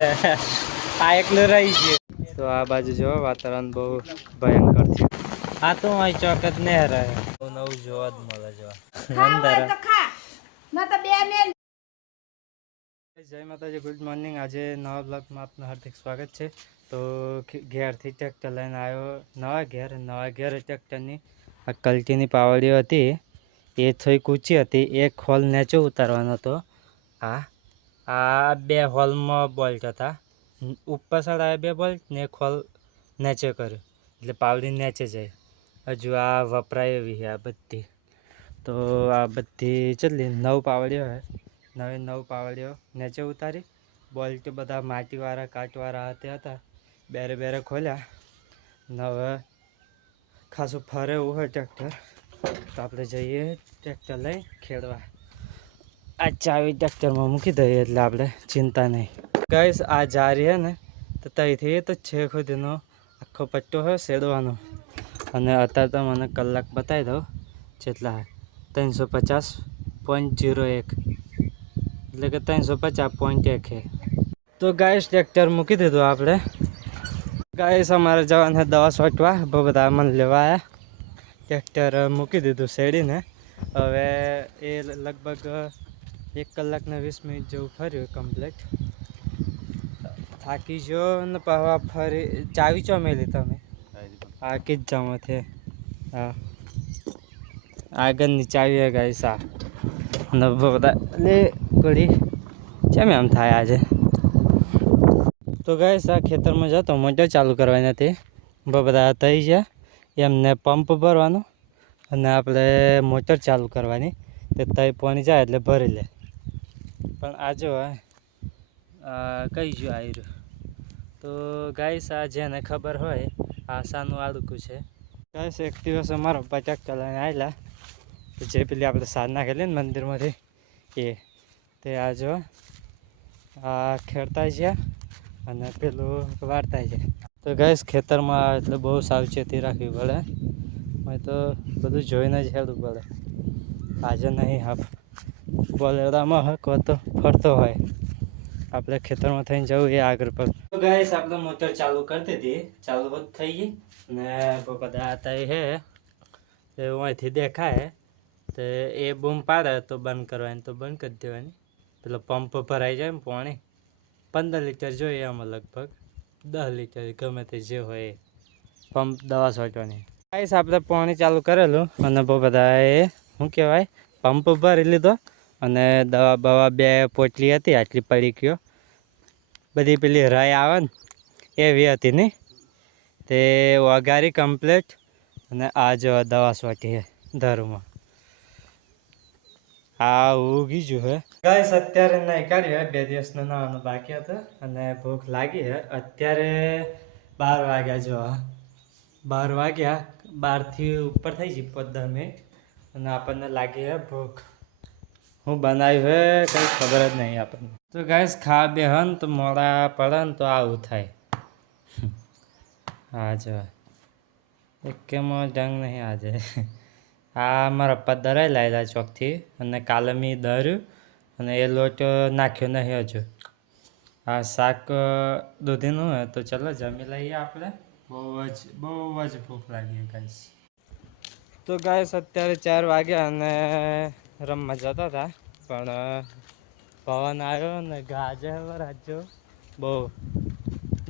આ એકલું રહી છે. તો આ બાજુ જો વાતાવરણ બહુ ભયંકર છે. આ તો અહીં ચોક જ નહીં રહે. નવું જોવા જ મળે જય માતાજી, ગુડ મોર્નિંગ. આજે નવા બ્લોગમાં આપનું હાર્દિક સ્વાગત છે. તો ઘેરથી ટ્રેક્ટર લઈને આવ્યો નવા ઘેર ટ્રેક્ટરની આ કલ્ટીની પાવડીઓ હતી એ થોડી ઊંચી હતી. એક હોલ નીચે ઉતારવાનો હતો. આ બે હોલમાં બોલ્ટ હતા. ઉપર સાઈડ આવ્યા બે બોલ્ટ ને એક હોલ નીચે કર્યો એટલે પાવડી નીચે જાય. હજુ આ વપરાય એવી છે આ બધી. તો આ બધી ચટલી 9 પાવડીઓ છે. 9 પાવડીઓ નીચે ઉતારી. બોલ્ટ બધા માટીવાળા કાટવાળા હતા. બેરે ખોલ્યા. હવે ખાસું ફરે એવું હોય ટ્રેક્ટર. તો આપણે જઈએ ટ્રેક્ટર લઈ ખેડવા. આ ચાવી ટ્રેક્ટરમાં મૂકી દઈએ એટલે આપણે ચિંતા નહીં. ગાઈસ આ જારી હે ને તો ત્યાંથી તો છેક સુધીનો આખો પટ્ટો હોય શેડવાનો. અને અત્યારે તો મને કલાક બતાવી દો જેટલા 350.01 એટલે કે 350.1 છે. તો ગાઈસ ટ્રેક્ટર મૂકી દીધું આપણે. ગાઈસ અમારે જવાને દવા છોટવા બહુ બધા મને લેવા આવ્યા. ટ્રેક્ટર મૂકી દીધું શેડીને. હવે એ લગભગ 1 કલાકને 20 મિનિટ જેવું ફર્યું કમ્પ્લીટ. થાકી ગયો ને પાછા ફરી ચાવી ચો મેલી તમે આ કે જ જમાથી. હા આગળની ચાવી હે ગાઈસ. આ ને બધા લે ઘડી કેમ એમ થાય આજે. તો ગાઈસ આ ખેતરમાં જતો મોટર ચાલુ કરવાની હતી. બધા થઈ ગયા એમને પંપ ભરવાનો અને આપણે મોટર ચાલુ કરવાની. તે તઈ પાણી જાય એટલે ભરી લે. પણ આ જો કઈ જો આવ્યું. તો ગાઈસ આ જેને ખબર હોય આશાનું આડકું છે. ગાઈસ એક દિવસ અમારો પચાક ચલાવીને આવેલા જે પેલી આપણે સાર નાખેલી ને મંદિરમાંથી તે આ જો આ ખેડતા ગયા અને પેલું વાળતા જાય. તો ગાઈસ ખેતરમાં એટલે બહુ સાવચેતી રાખવી પડે. મેં તો બધું જોઈને જ હેડવું પડે. આજે નહીં આપ બોલેરામાં હકો તો ફરતો હોય. આપણે ખેતરમાં થઈને જવું એ આગળ પર. તો ગાઈસ આપણે મોટર ચાલુ કરી દીધી. ચાલુ હોત થઈ ગઈ ને બધા હતા હે તે અહીંથી દેખાય તો એ બૂમ પાડે તો બંધ કરવાની તો બંધ કરી દેવાની. પેલો પંપ ભરાઈ જાય ને પાણી 15 લીટર જોઈએ આમાં લગભગ 10 લીટર ગમે તે જે હોય એ પંપ દવા છોટવાની. ગાઈસ આપણે પાણી ચાલુ કરેલું અને બહુ બધા એ શું કહેવાય પંપ ભરી લીધો અને દવા બવા 2 પોટલી હતી આટલી પડી ગયો. બધી પેલી રાય આવે ને એવી હતી નહીં તે વઘારી કમ્પ્લીટ. અને આ જો દવા છોટી છે ધરમાં. આ ઉગી ગયું હે ગાઈસ. અત્યારે નહીં કાઢ્યું 2 દિવસનો નાવાનો બાકી હતો અને ભૂખ લાગી છે. અત્યારે 12 વાગ્યા જો 12 વાગ્યા 12થી ઉપર થઈ ગઈ 15 મિનિટ અને આપણને લાગી છે ભૂખ. હું બનાવ્યું હે કંઈ ખબર જ નહીં આપણને. તો ગાઈસ ખા બેહન તો મોડા પડે ને તો આવું થાય. હા જો એકેમાં જંગ નહીં આજે. આ મારા પપ્પા દરાઈ લાવેલા ચોકથી અને કાલે મેં દર્યું અને એ લોટ નાખ્યો નહીં હજુ. આ શાક દૂધીનું હોય તો ચાલો જમી લઈએ આપણે. બહુ જ ભૂખ લાગી ગાઈસ. તો ગાઈસ અત્યારે 4 વાગ્યા અને રમવા જતા હતા પણ પવન આવ્યો ને ગાજે રાજ્યો બહુ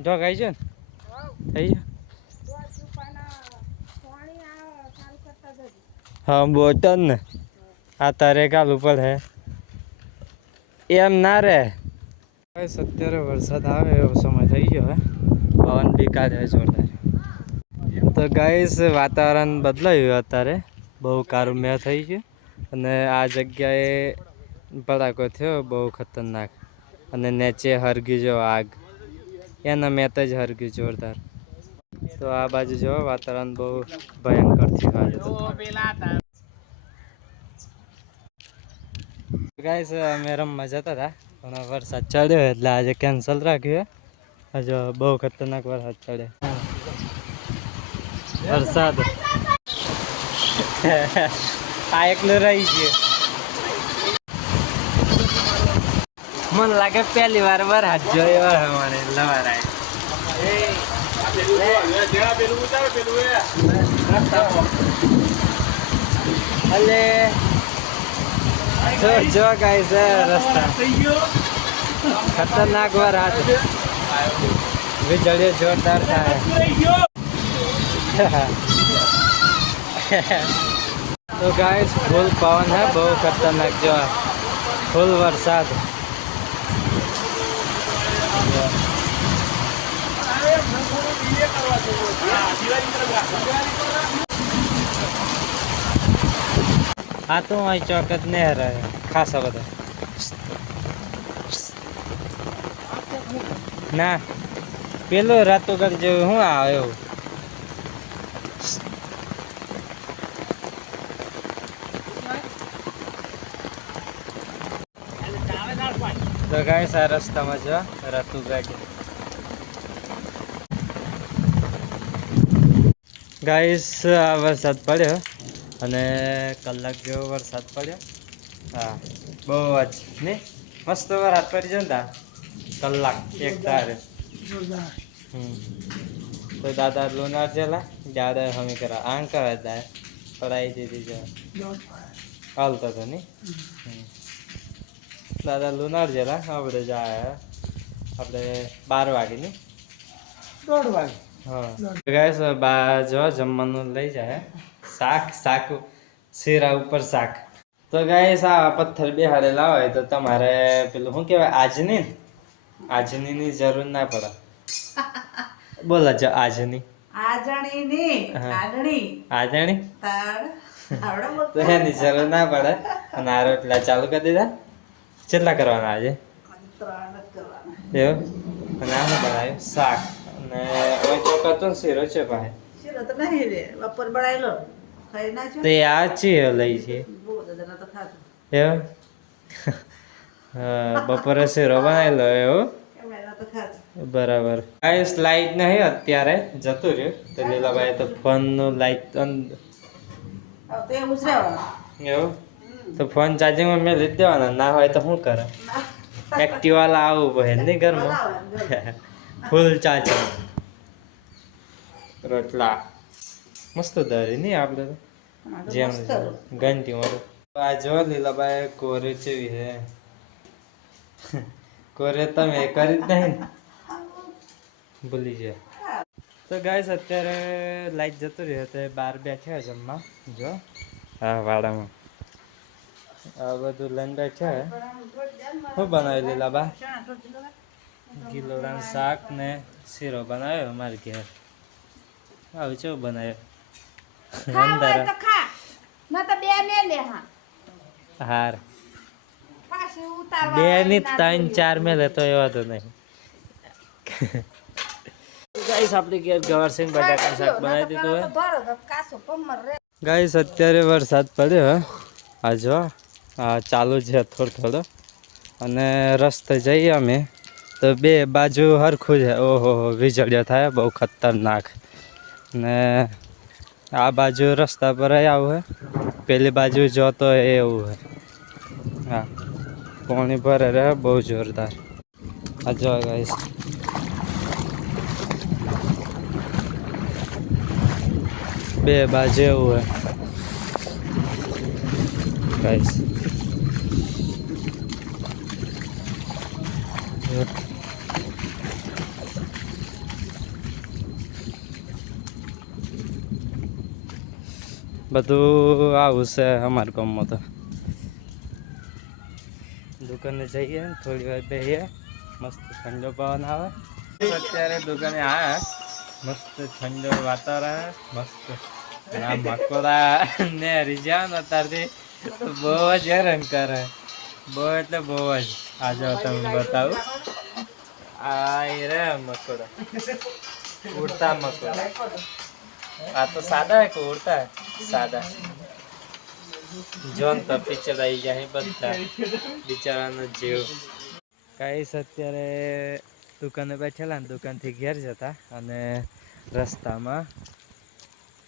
જો ગાઈ છે ને થઈ ગયો. હા બોટલ ને આ તારે કાલું પડે એમ ના રે. અત્યારે વરસાદ આવે એવો સમય થઈ ગયો હે. પવન બી કાઢે જોરદાર. તો ગાઈસ વાતાવરણ બદલાયું અત્યારે બહુ કારું મેં થઈ ગયું અને આ જગ્યાએ ભડાકો થયો બહુ ખતરનાક અને નીચે હરગી જો આગ એના મેં જ હરગ્યું જોરદાર. તો આ બાજુ જો વાતાવરણ બહુ ભયંકર થયું આજે તો. ગાઈસ અમે રમવા જતા હતા પણ વરસાદ ચડ્યો એટલે આજે કેન્સલ રાખ્યું. હજુ બહુ ખતરનાક વરસાદ ચડ્યો. વરસાદ આ એકલું રહી ગયું. मन लागे पहली बार वरसाद જોયો હવારે લવારાય અલે જો ગાઈસ રસ્તા खतरनाक वरसाद વીજળી જોરદાર થાય तो गाइस फुल पवन है बहुत खतरनाक जो फुल वरसाद हाँ तो वही चौकत नहीं रहे खासा बता ना पेलो रातो कर जो हूँ आयो तो गाइस आ रस्ता में जो रातू गाड़ी गाइस आ वरसाद पड़े અને કલાક જેવો વરસાદ પડ્યો હા બહુ જ ને મસ્ત વરસાદ પડી જતા કલાક એક ધારે તો દાદા લોનાર જેલા દાદા હમી કરા આંગ કરા દાય પડાઈ દીધી છે હાલતો તો નહીં દાદા લોનાર જેલા આપણે જાય આપણે 12 વાગે નહીં 1:30 વાગે હા ગાઈસ બા જો જમવાનું લઈ જાય શાક શીરા ઉપર શાક તો ગાઈસ આ પથ્થર બેહાડેલા હોય તો તમારે પેલું શું કહેવાય આજની જરૂર ના પડે બોલો જો આજની તો એની જરૂર ના પડે અને આ રોટલા ચાલુ કરી દીધા કેટલા કરવાના આજે એવું અને આ શું બનાવ્યું શાક અને ચોકતો શીરો છે ભાઈ તો આ છે લઈ છે એવું બપોરે શીરો બનાવેલો એવું બરાબર ગાઈસ લાઈટ નહીં અત્યારે જતું રહ્યું તો લીલાભાઈ તો ફોન નું લાઈટ એવું તો ફોન ચાર્જિંગમાં મેં લીધ દેવાના ના હોય તો શું કરે એક્ટિવા આવું પડે નહીં ઘરમાં ફૂલ ચાર્જિંગ રોટલા મસ્ત દરી નહીં આપણે તો જેમ ઘંટી મારું આ જો લીલાભાઈ કોરે ચેવી હે કોરે તમે કરી જ નહીં ભૂલી જાય તો ગાઈસ અત્યારે લાઈટ જતું રહ્યું તો બહાર બેઠા જમવા જો હા વાડામાં આ બધું લઈને બેઠા શું બનાવ્યું લીલાબા ગિલોડાનું શાક ને શીરો બનાવ્યો અમારે ઘેર આવું ચેવું બનાવ્યો હાર 2 ની 3 4 મેલે તો એવા તો નહીં ગાઈસ આપણે ઘેર ગવારસિંગ બટાકાનું શાક બનાવી દીધું હોય ગાઈસ અત્યારે વરસાદ પડ્યો આ જો ચાલુ છે થોડો અને રસ્તે જઈએ અમે તો બે બાજુ હરખું છે ઓહો વીજળીઓ થાય બહુ ખતરનાક ને આ બાજુ રસ્તા પર આવું હે પેલી બાજુ જો તો એવું હે હા પાણી ભરે રહે બહુ જોરદાર આ જો ગાઈસ બે બાજુ એવું હે ગાઈસ બધું આવું છે અમારા ગામમાં તો દુકાને જઈએ થોડી વાર બેસીએ મસ્ત ઠંડો પવન આવે અત્યારે દુકાને આવ્યા મસ્ત ઠંડો વાતાવરણ મસ્ત આ મકોડા ને રીજા ને અત્યારથી બહુ જ હેરાન કરે બહુ એટલે બહુ જ આજે તમને બતાવું આ રે મકોડા ઉડતા મકોડા આ તો સાદા હે કે ઉડતા સાદા જોન તો પિક્ચર આવી જાય બધા બિચારાનો જીવ ગાઈસ અત્યારે દુકાને બેઠેલા ને દુકાનથી ઘેર જતા અને રસ્તામાં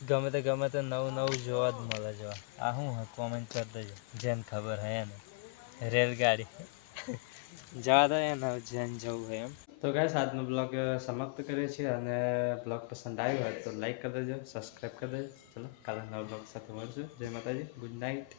ગમે તે નવું જોવા જ મળે જોવા આ શું કોમેન્ટ કરી દેજો જેને ખબર હે એને રેલગાડી જવા દે એને જેન જવું હોય એમ. તો ગાઈસ આજનો બ્લોગ સમાપ્ત કરીએ છીએ અને બ્લોગ પસંદ આવ્યો હોય તો લાઈક કરી દેજો, સબસ્ક્રાઈબ કરી દેજો. ચલો કાલે નવા બ્લોગ સાથે મળશું. જય માતાજી, ગુડ નાઇટ.